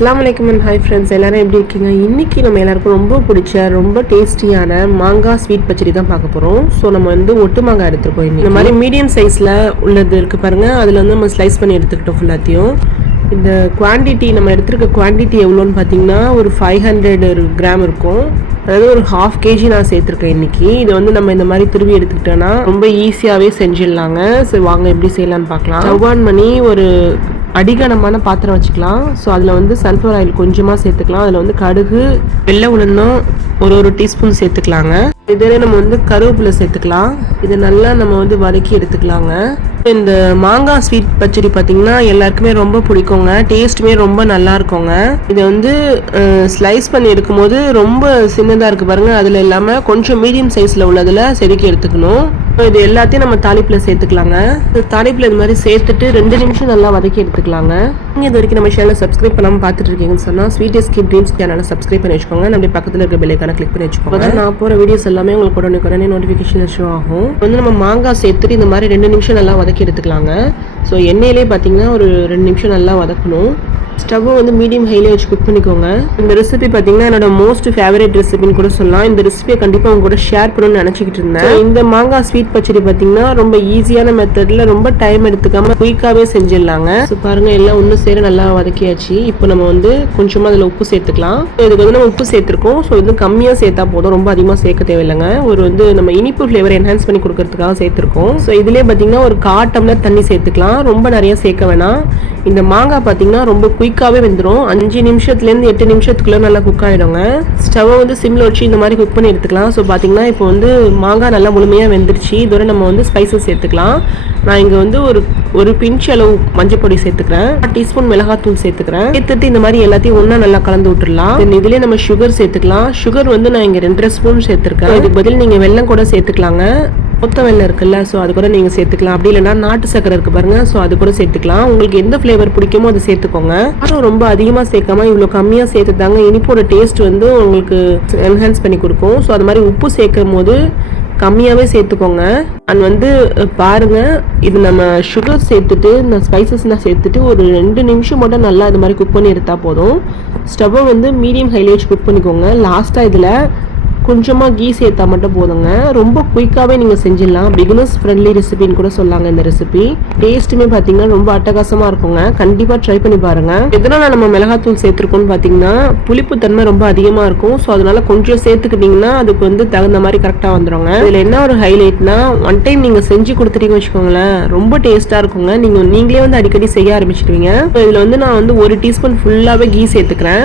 அஸ்ஸலாமு அலைக்கும் and hi friends, எல்லாரும் எப்படி இருக்கீங்க? இன்றைக்கி நம்ம எல்லாருக்கும் ரொம்ப பிடிச்ச ரொம்ப டேஸ்டியான மாங்காய் ஸ்வீட் பச்சடி தான் பார்க்க போகிறோம். ஸோ நம்ம வந்து ஒட்டு மாங்காய் எடுத்துருக்கோம். இந்த மாதிரி மீடியம் சைஸில் உள்ளது இருக்குது பாருங்கள், அதில் வந்து நம்ம ஸ்லைஸ் பண்ணி எடுத்துக்கிட்டோம் ஃபுல்லாத்தையும். இந்த குவான்டிட்டி நம்ம எடுத்துருக்க குவான்டிட்டி எவ்வளோன்னு பார்த்தீங்கன்னா ஒரு 500 கிராம் இருக்கும். அதாவது ஒரு 1/2 kg நான் சேர்த்துருக்கேன் இன்றைக்கி. இதை வந்து நம்ம இந்த மாதிரி திருவி எடுத்துக்கிட்டோன்னா ரொம்ப ஈஸியாகவே செஞ்சிடலாங்க. சரி வாங்க எப்படி செய்யலான்னு பார்க்கலாம். ஸ்டவ் ஆன் பண்ணி ஒரு அடிகனமான பாத்திரம் வச்சுக்கலாம். ஸோ அதில் வந்து சன்ஃப்ளவர் ஆயில் கொஞ்சமாக சேர்த்துக்கலாம். அதில் வந்து கடுகு, வெள்ளை உளுந்தும் ஒரு டீஸ்பூன் சேர்த்துக்கலாங்க. இதில் நம்ம வந்து கருவேப்பிலை சேர்த்துக்கலாம். இதை நல்லா நம்ம வந்து வதக்கி எடுத்துக்கலாங்க. இந்த மாங்காய் ஸ்வீட் பச்சடி பார்த்தீங்கன்னா எல்லாருக்குமே ரொம்ப பிடிக்குங்க. டேஸ்ட்டுமே ரொம்ப நல்லா இருக்குங்க. இதை வந்து ஸ்லைஸ் பண்ணி எடுக்கும்போது ரொம்ப சின்னதாக இருக்குது பாருங்கள், அதில் இல்லாமல் கொஞ்சம் மீடியம் சைஸில் உள்ளதில் செதுக்கி எடுத்துக்கணும். இது எல்லாத்தையும் நம்ம தாளிப்பில் சேர்த்துக்கலாங்க. தாளிப்பில் இது மாதிரி சேர்த்துட்டு 2 நிமிஷம் நல்லா வதக்கி எடுத்துக்கலாங்க. நீங்கள் இது வரைக்கும் நம்ம சேனலை சப்ஸ்கிரைப் பண்ணாமல் பார்த்துட்டு இருக்கீங்கன்னு சொன்னால் ஸ்வீட் எஸ்கேப் ட்ரீம்ஸ் சேனலை சப்ஸ்கிரைப் பண்ணி வச்சுக்கோங்க. நம்ம பக்கத்தில் இருக்க பெல் ஐகானை கிளிக் பண்ணி வச்சுக்கோங்க. நான் போகிற வீடியோஸ் எல்லாமே உங்களுக்கு உடனே நோட்டிஃபிகேஷன் ஷோ ஆகும். வந்து நம்ம மாங்காய் சேர்த்துட்டு இந்த மாதிரி 2 நிமிஷம் நல்லா வதக்கி எடுத்துக்கலாங்க. ஸோ எண்ணெயிலே பார்த்தீங்கன்னா ஒரு 2 நிமிஷம் நல்லா வதக்கணும். ஸ்டவ்வை வந்து மீடியம் ஹைலே வச்சு குக் பண்ணிக்கோங்க. இந்த ரெசிபி பார்த்தீங்கன்னா என்னோட மோஸ்ட் ஃபேவரட் ரெசிபின்னு கூட சொல்லலாம். இந்த ரெசிபியை கண்டிப்பாக உங்க கூட ஷேர் பண்ணணும்னு நினச்சிக்கிட்டு இருந்தேன். இந்த மாங்காய் ஸ்வீட் பச்சடி பார்த்தீங்கன்னா ரொம்ப ஈஸியான மெத்தடில் ரொம்ப டைம் எடுத்துக்காம குயிக்காகவே செஞ்சிடலாங்க. ஸோ பாருங்கள், எல்லாம் ஒன்று சேர நல்லா வதக்கியாச்சு. இப்போ நம்ம வந்து கொஞ்சமாக அதில் உப்பு சேர்த்துக்கலாம். இதுக்கு வந்து நம்ம உப்பு சேர்த்துருக்கோம். ஸோ இது கம்மியாக சேர்த்தா போதும், ரொம்ப அதிகமாக சேர்க்க தேவையில்லைங்க. ஒரு வந்து நம்ம இனிப்பு ஃப்ளேவர் என்ஹான்ஸ் பண்ணி கொடுக்கறதுக்காக சேர்த்துருக்கோம். ஸோ இதிலே பார்த்தீங்கன்னா ஒரு 1/4 டம்ளர் தண்ணி சேர்த்துக்கலாம். ரொம்ப நிறைய சேர்க்க வேணாம். இந்த மாங்காய் பார்த்தீங்கன்னா ரொம்ப குயிக்காகவே வெந்துடும். 5 நிமிஷத்துலேருந்து 8 நிமிஷத்துக்குள்ளே நல்லா குக் ஆகிடுங்க. ஸ்டவ்வை வந்து சிம்மில் வச்சு இந்த மாதிரி குக் பண்ணி எடுத்துக்கலாம். ஸோ பார்த்தீங்கன்னா இப்போ வந்து மாங்காய் நல்லா முழுமையாக வெந்துருச்சு. இதோட நம்ம வந்து ஸ்பைசஸ் சேர்த்துக்கலாம். நான் இங்கே வந்து ஒரு பிஞ்ச் அளவு மஞ்சள் பொடி சேர்த்துக்கிறேன். 1 டீஸ்பூன் மிளகாத்தூள் சேர்த்துக்கிறேன். சேர்த்துட்டு இந்த மாதிரி எல்லாத்தையும் ஒன்றா நல்லா கலந்து விட்டுடலாம். இதுலேயே நம்ம சுகர் சேர்த்துக்கலாம். சுகர் வந்து நான் இங்கே 2.5 ஸ்பூன் சேர்த்துருக்கேன். இதுக்கு பதில் நீங்கள் வெல்லம் கூட சேர்த்துக்கலாங்க. மொத்த வெல்லம் இருக்குல்ல, ஸோ அது கூட நீங்கள் சேர்த்துக்கலாம். அப்படி இல்லைன்னா நாட்டு சக்கரை இருக்குது பாருங்கள், ஸோ அது கூட சேர்த்துக்கலாம். உங்களுக்கு எந்த ஃப்ளேவர் பிடிக்குமோ அதை சேர்த்துக்கோங்க. ஆனால் ரொம்ப அதிகமாக சேர்க்காம இவ்வளோ கம்மியாக சேர்த்துதாங்க இனிப்போட டேஸ்ட் வந்து உங்களுக்கு என்ஹான்ஸ் பண்ணி கொடுக்கும். ஸோ அது மாதிரி உப்பு சேர்க்கும் போது கம்மியாகவே சேர்த்துக்கோங்க. அண்ட் வந்து பாருங்கள், இது நம்ம சுகர் சேர்த்துட்டு இந்த ஸ்பைசஸ்லாம் சேர்த்துட்டு ஒரு 2 நிமிஷம் மட்டும் நல்லா இது மாதிரி குக் பண்ணி எடுத்தால் போதும். ஸ்டவ்வை வந்து மீடியம் ஹைலே வச்சு குக் பண்ணிக்கோங்க. லாஸ்ட்டாக இதில் கொஞ்சமாக கீ சேர்த்தா மட்டும் போதுங்க. ரொம்ப குயிக்காகவே நீங்கள் செஞ்சிடலாம். பிகினர்ஸ் ஃப்ரெண்ட்லி ரெசிபின்னு கூட சொல்லாங்க இந்த ரெசிபி. டேஸ்ட்டுமே பார்த்தீங்கன்னா ரொம்ப அட்டகாசமாக இருக்குங்க. கண்டிப்பாக ட்ரை பண்ணி பாருங்கள். எதனால் நம்ம மிளகாத்தூள் சேர்த்துருக்கோம்னு பார்த்தீங்கன்னா புளிப்பு தன்மை ரொம்ப அதிகமாக இருக்கும். ஸோ அதனால கொஞ்சம் சேர்த்துக்கிட்டிங்கன்னா அதுக்கு வந்து தகுந்த மாதிரி கரெக்டாக வந்துடுங்க. இதில் என்ன ஒரு ஹைலைட்னா, ஒன் டைம் நீங்கள் செஞ்சு கொடுத்துட்டீங்கன்னு வச்சுக்கோங்களேன், ரொம்ப டேஸ்ட்டாக இருக்குங்க. நீங்களே வந்து அடிக்கடி செய்ய ஆரம்பிச்சிடுவீங்க. இதில் வந்து நான் வந்து 1 டீஸ்பூன் ஃபுல்லாகவே கீ சேர்த்துக்கிறேன்.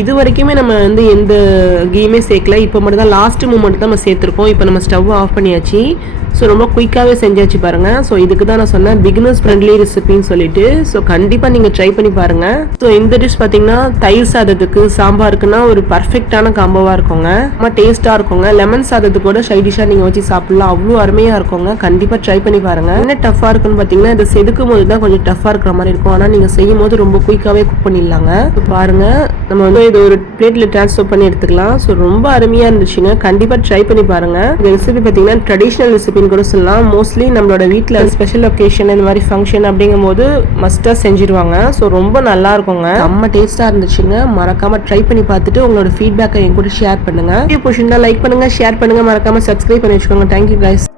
இது வரைக்குமே நம்ம வந்து எந்த கீயுமே சேர்க்கல. இப்போ மட்டும் தான் லாஸ்ட் மூமெண்ட் தான் நம்ம சேர்த்துருக்கோம். இப்போ நம்ம ஸ்டவ் ஆஃப் பண்ணியாச்சு. ஸோ ரொம்ப குயிக்காகவே செஞ்சாச்சு பாருங்கள். ஸோ இதுக்கு தான் நான் சொன்னேன் பிகினர்ஸ் ஃப்ரெண்ட்லி ரெசிபின்னு சொல்லிட்டு. ஸோ கண்டிப்பாக நீங்கள் ட்ரை பண்ணி பாருங்கள். ஸோ இந்த டிஷ் பார்த்தீங்கன்னா தயிர் சாதத்துக்கு சாம்பாருக்குன்னா ஒரு பர்ஃபெக்டான காம்போவாக இருக்குங்க. ரொம்ப டேஸ்ட்டாக இருக்குங்க. லெமன் சாதத்துக்கு கூட சைட் டிஷ்ஷாக நீங்கள் வச்சு சாப்பிட்லாம். அவ்வளோ அருமையாக இருக்குங்க. கண்டிப்பாக ட்ரை பண்ணி பாருங்கள். என்ன டஃப்பாக இருக்குன்னு பார்த்தீங்கன்னா இதை செதுக்கும் போது தான் கொஞ்சம் டஃப்பாக இருக்கிற மாதிரி இருக்கும். ஆனால் நீங்கள் செய்யும் போது ரொம்ப குயிக்காகவே குக் பண்ணிடலாங்க. பாருங்கள், நம்ம வந்து இது ஒரு பிளேட்டில் ட்ரான்ஸ்ஃபர் பண்ணி எடுத்துக்கலாம். ஸோ ரொம்ப அருமையாக இருந்துச்சுங்க. கண்டிப்பாக ட்ரை பண்ணி பாருங்கள். இந்த ரெசிபி பார்த்தீங்கன்னா ட்ரெடிஷ்னல் ரெசிபின்னு கூட சொல்லலாம். மோஸ்ட்லி நம்மளோட வீட்டில் ஸ்பெஷல் ஒகேஷன் இந்த மாதிரி ஃபங்க்ஷன் அப்படிங்கும் போது மஸ்ட்டாக செஞ்சிருவாங்க. ஸோ ரொம்ப நல்லா இருக்குங்க. செம்ம டேஸ்ட்டாக இருந்துச்சுங்க. மறக்காமல் ட்ரை பண்ணி பார்த்துட்டு உங்களோட ஃபீட்பேக்கை என் கூட ஷேர் பண்ணுங்கள். வீடியோ பிடிச்சிருந்தா லைக் பண்ணுங்கள், ஷேர் பண்ணுங்கள், மறக்காமல் சப்ஸ்கிரைப் பண்ணி வச்சுக்கோங்க. Thank you guys.